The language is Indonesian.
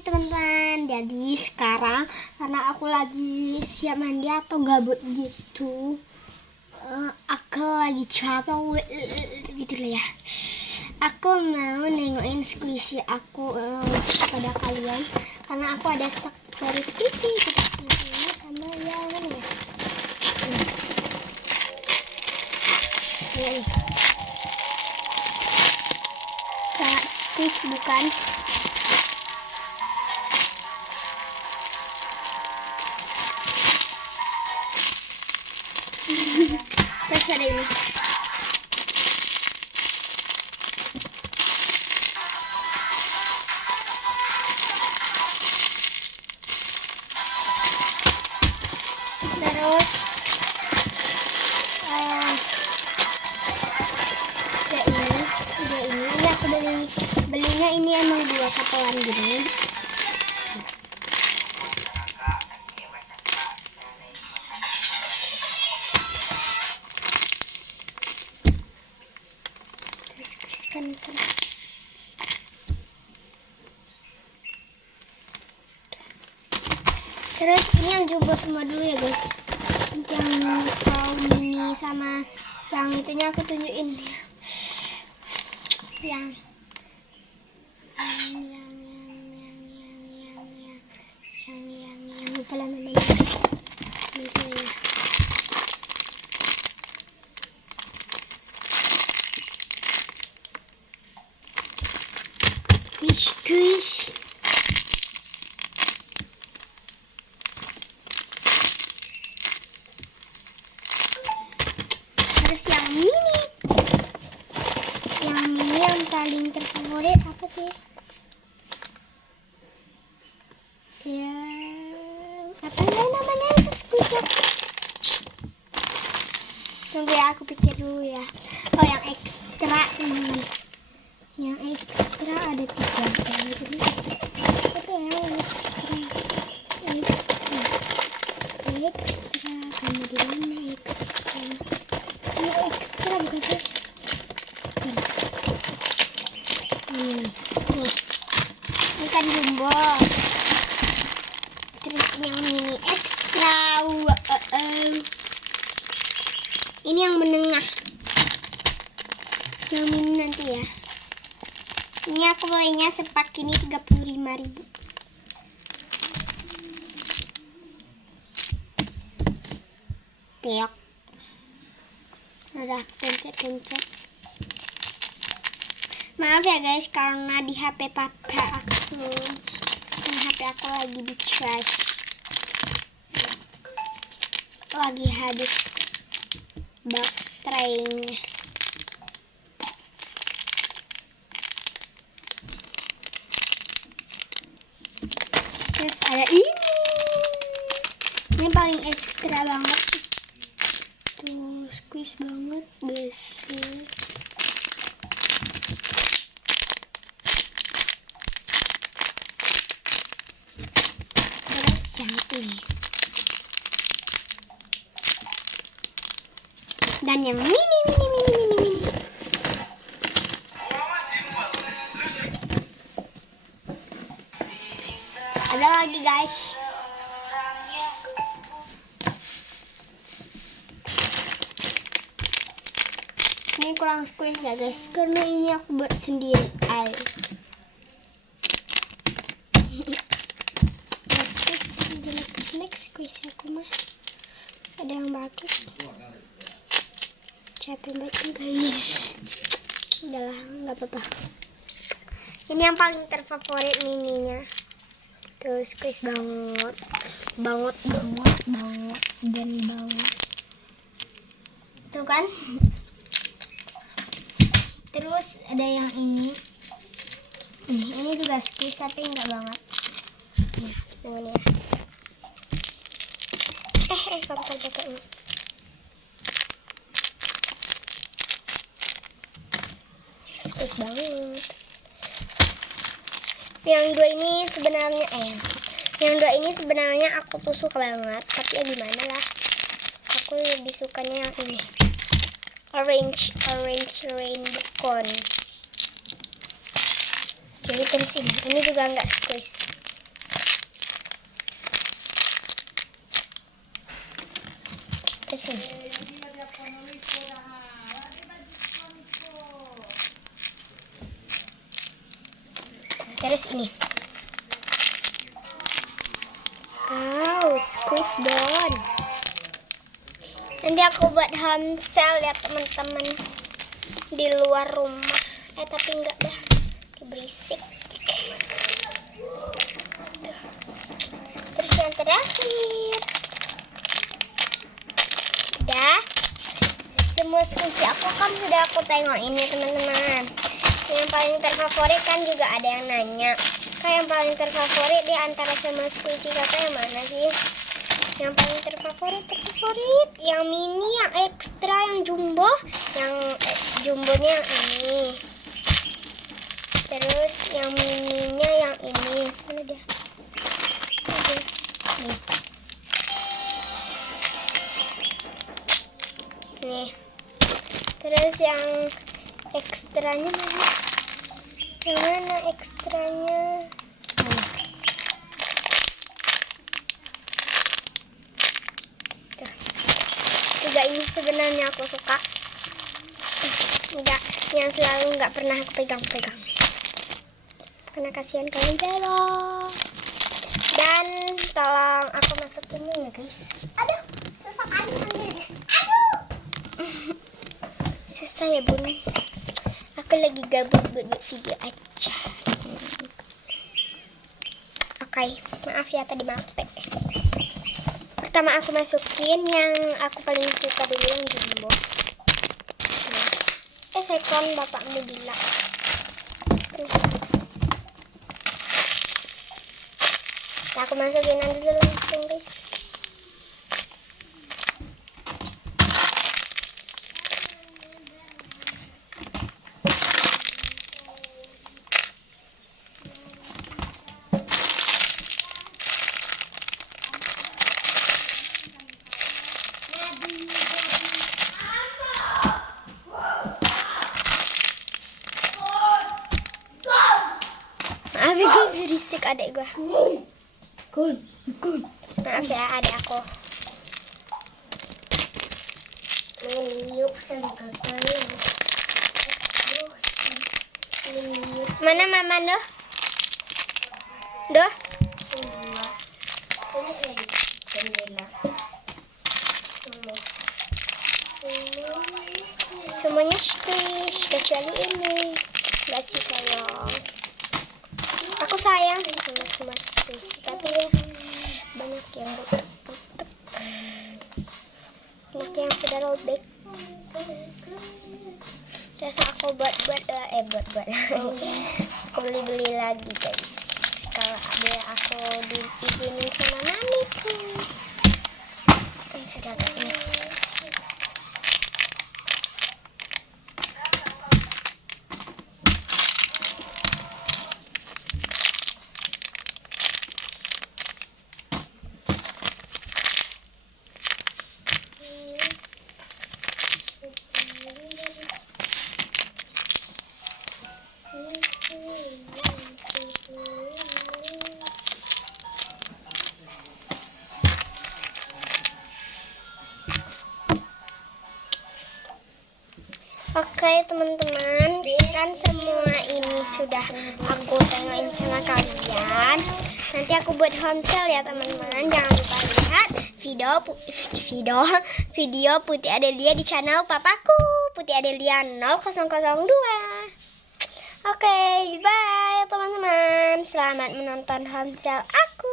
Hai teman-teman, jadi sekarang karena aku lagi siap mandi atau gabut gitu, aku lagi capek gitu lah ya. Aku mau nengokin squishy aku pada kalian karena aku ada stok baru squishy ini sama yang mana ya? Ini. Sangat squishy bukan? Terus ada ini. Terus ini aku belinya ini emang 2 kapelan gini. Terus ini yang jumbo semua dulu ya guys. Yang kaum mini sama yang itunya aku tunjukin. Yang lupa lah namanya. Gitu ya. Squish. Terus yang mini yang paling terfavorit apa sih? Ya, apa namanya itu squishy? Tunggu ya, aku pikir dulu ya. Oh, yang ekstra ini. Yang ekstra ada 3. Jadi apa ya yang ekstra kemudian ekstra bukan sih? Ini kan jumbo. Terus yang mini ekstra. Ini yang menengah. Yang mini nanti ya. Ini aku belinya sepak ini 35.000. Peok. Udah pencet. Maaf ya guys karena di HP papa aku. Ini HP aku lagi di trash. Lagi habis baterainya. Terus ada ini paling ekstra banget. Tuh squeeze banget besi. Terus yang ini dan yang mini. Ada lagi guys. Ini kurang squeeze ya guys, karena ini aku buat sendiri. Jelek squeeze aku mah. Ada yang bagus. Capek banget guys. Udahlah, nggak apa-apa. Ini yang paling terfavorit mininya. Terus squeeze banget. Tuh kan. Terus ada yang ini. Ini juga squeeze tapi enggak banget. Ya, dengan ya. Kotor pakai ini. Squeeze banget. Yang dua ini sebenarnya aku tuh suka banget, tapi ya gimana lah. Aku lebih sukanya yang ini. Orange rainbow cone. Jadi terus ini juga enggak squeeze. terus ini. Terus ini. Wow, squeeze bone. Nanti aku buat hamsel ya teman-teman di luar rumah. Tapi enggak dah, berisik. Terus yang terakhir, udah semua squishy aku kan sudah aku tengok ini teman-teman. Yang paling terfavorit kan juga ada yang nanya, kayak yang paling terfavorit di antara semua squishy kakak yang mana sih? Yang paling terfavorit yang mini, yang ekstra, yang jumbo, yang jumbonya yang ini. Terus yang mininya yang ini. Mana dia? Nih. Nih. Terus yang ekstranya mana? Yang mana ekstranya? Juga ini sebenarnya aku suka. Enggak, yang selalu nggak pernah aku pegang-pegang. Karena kasihan kalian belok. Dan tolong aku masukin ini ya guys. Aduh, susah kali ambilnya. Aduh. Susah ya bun. Aku lagi gabut buat video aja. Oke, maaf ya tadi mati. Pertama aku masukin yang aku paling suka dulu yang jumbo. Second bapakmu gila. Nah, aku masukin nanti dulu langsung guys. Maaf ya guys, berisik adek gue. Maaf ya adek aku. Mana mama doh? Doh? Semuanya squish kecuali ini. Gak sih sayang. Aku sayang sih sama semua squish, tapi ya banyak yang retak. Banyak yang sudah robek. Terus aku buat aku beli lagi guys. Kalau ada aku diizinin sama mamiku. Sudah gak ini. Oke teman-teman, kan semua ini sudah aku tengokin sama kalian. Nanti aku buat homesale ya teman-teman. Jangan lupa lihat video Putih Adelia di channel papaku, Putih Adelia 0002. Oke, bye teman-teman. Selamat menonton homesale aku.